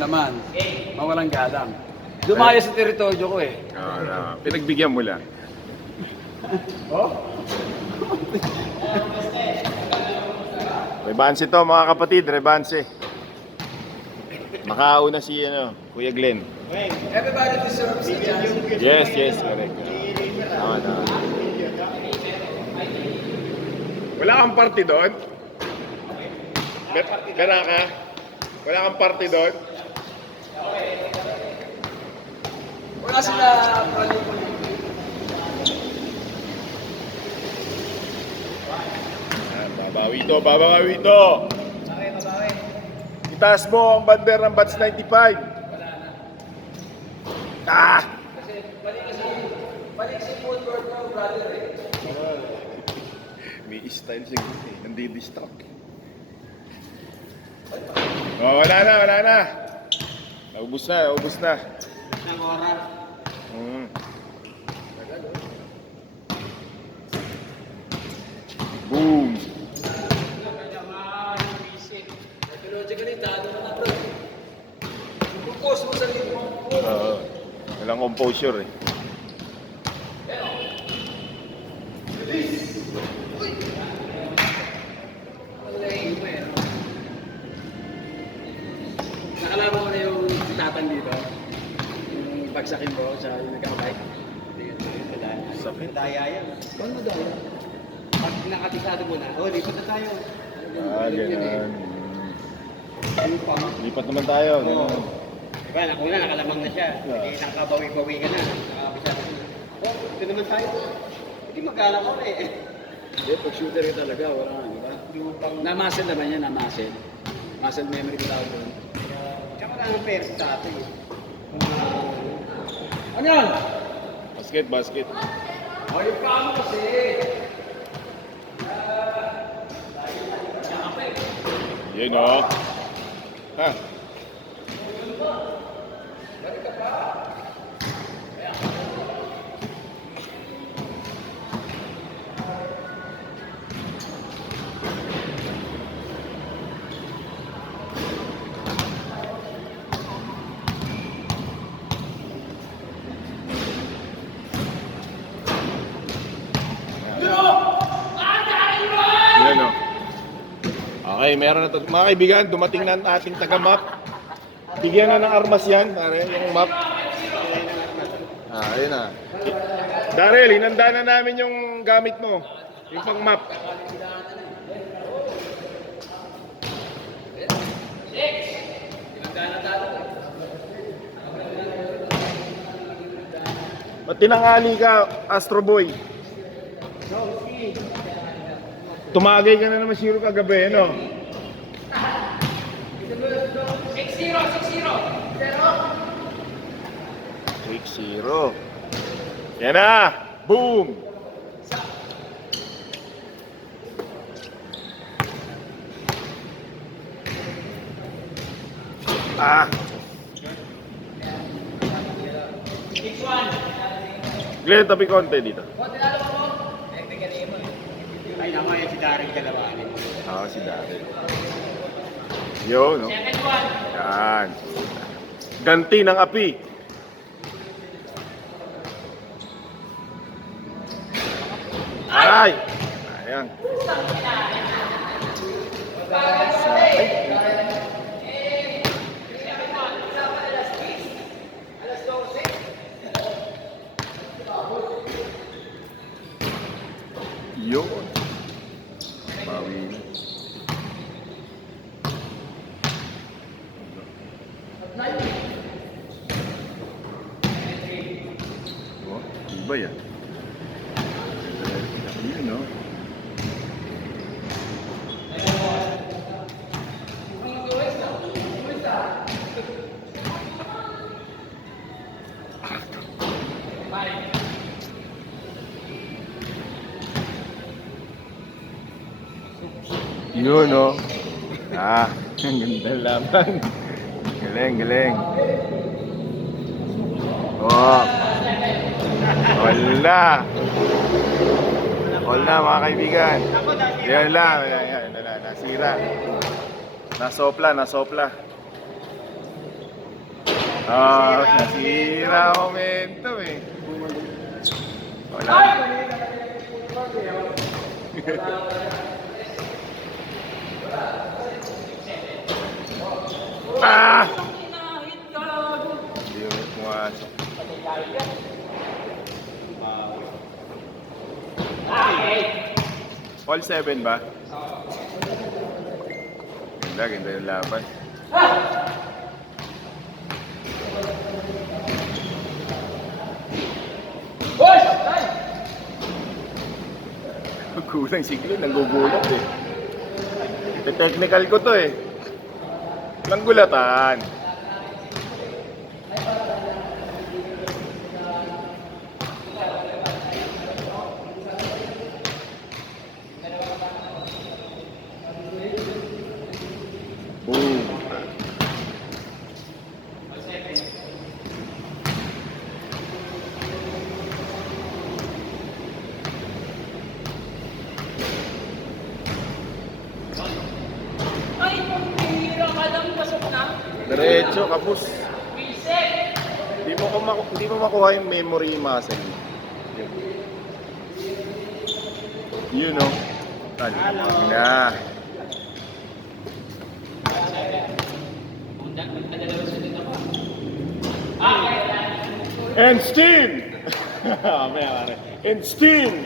naman. Mawalang galang. Dumaya sa teritoryo ko eh. Pinagbigyan mo lang. Oh? Rebanse to mga kapatid, rebanse. Makauna si Kuya Glenn. Everybody deserves a chance. Yes, correct. Tama. Wala kang party doon? Bera ka? Wala kang party doon? Wala sila Babawi ito. Itaas mo ang bander ng batch 95. Ah! balik si footwork mo, brother eh. May style siguro eh. Nandi-distract. Oh, wala na. Naubos na. Ng oras. Boom! Psychologically, dado na na bro. Compose mo sa libo mo. Walang composure eh. Nakalaman mo na yung tatang dito? Yung bagsakin mo sa yung nagkakabike? Sakit. Daya yan. Paano madaya? Pag nakatisado mo na, lipat na tayo. Ganun. Yung pang. Lipat naman tayo. Oo. Diba, nakuna, nakalamang na siya. Hindi nakabawi-bawi ka na. Nakabisado ka na. Ito naman tayo. Hindi magkala ko eh. Hindi, pag shooter ka talaga, wala nga, di ba? Yung pang. Na-muscle naman yan, na-muscle. Muscle memory ko tawag doon. Tsaka wala nang pera sa atin eh. Ano yan? Basket. Oh, yung paa mo kasi. Yun o. Ha? Yan o. Okay, meron na to. Mga kaibigan, dumating na ang ating taga-map. Bigyan na ng armas yan, pare, yung map. Ayun na. Daryl, hinanda na namin yung gamit mo. Yung pang-map. Ba't tinangali ka, Astro Boy? Tumagay ka na naman siguro kagabi, no? 6-0. 6-0. Yan na! Boom! Ah! Glenn, tabi konti dito. Ay, naman yan si Daring Kalawanin. Si Daryl. Yo, no? Yan. Ganti ng api. Aray! Ayan. Yun. Bawi na. Oh, iba yan. Yun, no? Yun, no? Ang ganda laban. Galing. Oh. Wala. Wala mga kaibigan. Yan lang. Yan. Nasira. Nasopla. Nasira momentum eh. Wala. Ah! Hindi yung pumasok. All 7 ba? Ganda yung laban. Kulang si Glenn, nanggugulat eh. Technical ko to eh. Walang gulatan. Boom. Ay, pambihira ka lang, pasok na. Diretso, kapus. Hindi mo makuha yung memory muscle. You know. Talo na. And still! And still!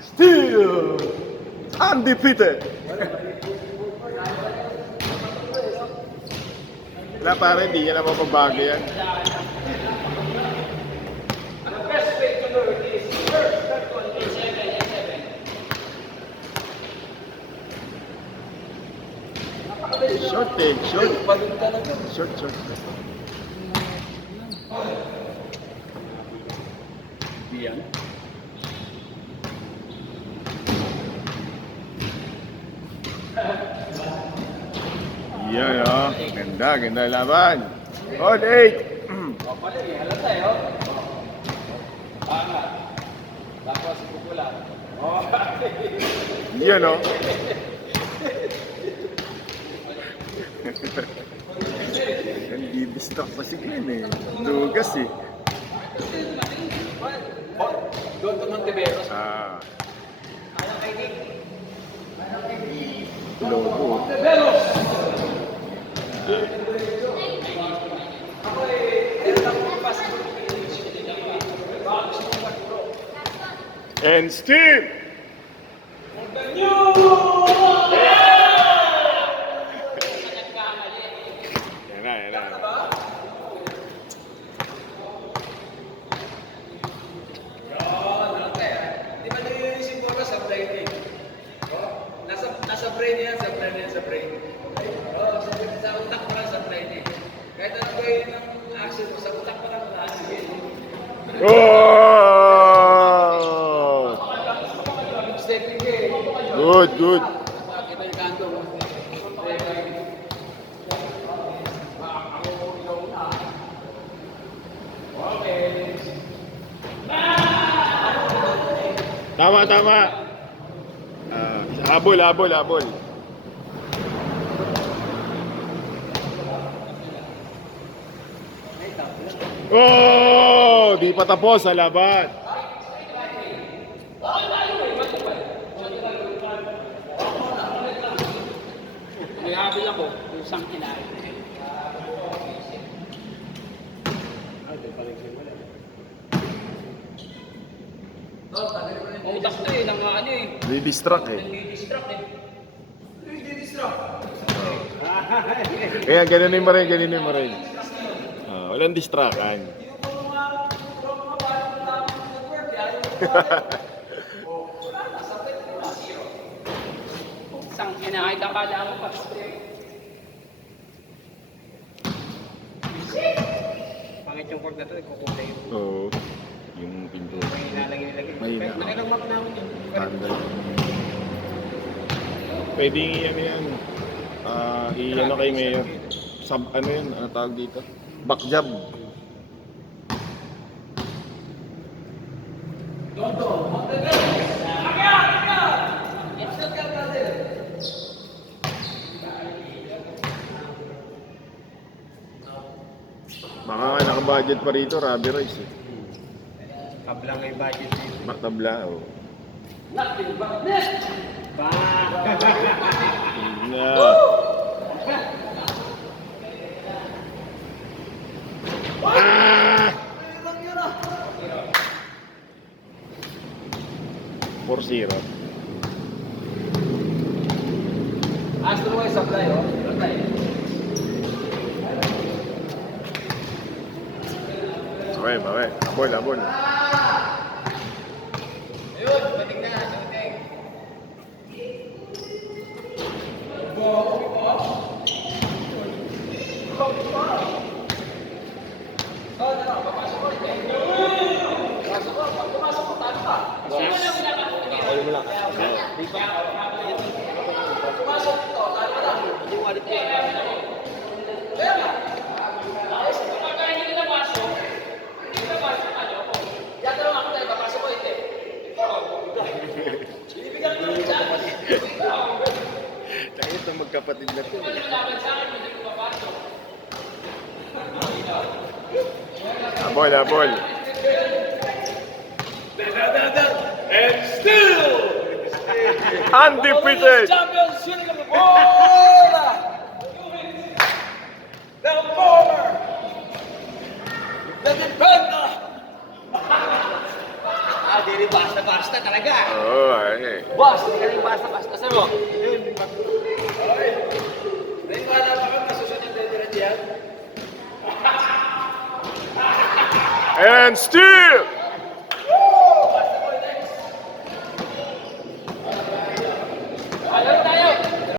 Still! Undefeated! Wala pare, hindi niya na mapabago yan. Short eh, short. Short. Yan. Yan oh. Ganda laban. On 8. Halata eh, oh. Tapos pupula. Yan oh. Nag-i-distract pa si Glenn eh. Dugas eh. Doon to Monteveros. Ah. Lobo. And still. Yan na. Di ba nililisin ko sa brain eh? Nasa brain yan, sa brain. Oo, sa utak mo lang sa brain eh. Kahit ano gawin ng action mo, sa utak mo lang nakalagay. Oh! Stepping eh. Good. Kita yung kanto mo. Tama. Habol. Oh! Di pa tapos sa laban. Naghabil ako, isang kinain. Ang utak na eh, nang ano eh. Di-distract eh. Nang-distract eh. Kaya ganun mo rin. Walang distractan. Isang kinain, akala mo pa. Pangit yung pork na to, kukulay yung Oo. Yung pinto. nilagay. Mahina. Nakilang map namin yun. Handle. Pwede yan. I-ano kay Mayor. Ano yun? Ano tawag dito? Back jab. Baka nga naka-budget pa rito, Rabi Rice eh. Kablang may budget dito. Matabla, oh. Nothing but this. Ba! Na. Ah! 4-0. Astro ay supply, oh. Supply. Okay. Abol. Ayun, bating na, bating. Tayo ito magkapatid na to. Abol. And still, Undefeated! champions Singapore! The former, the defender. Di rin basta-basta talaga. Oo, eh. Boss, hindi ka rin basta-basta sa mo. Okay. Naiwala pa ka, masusunod na diyan. And still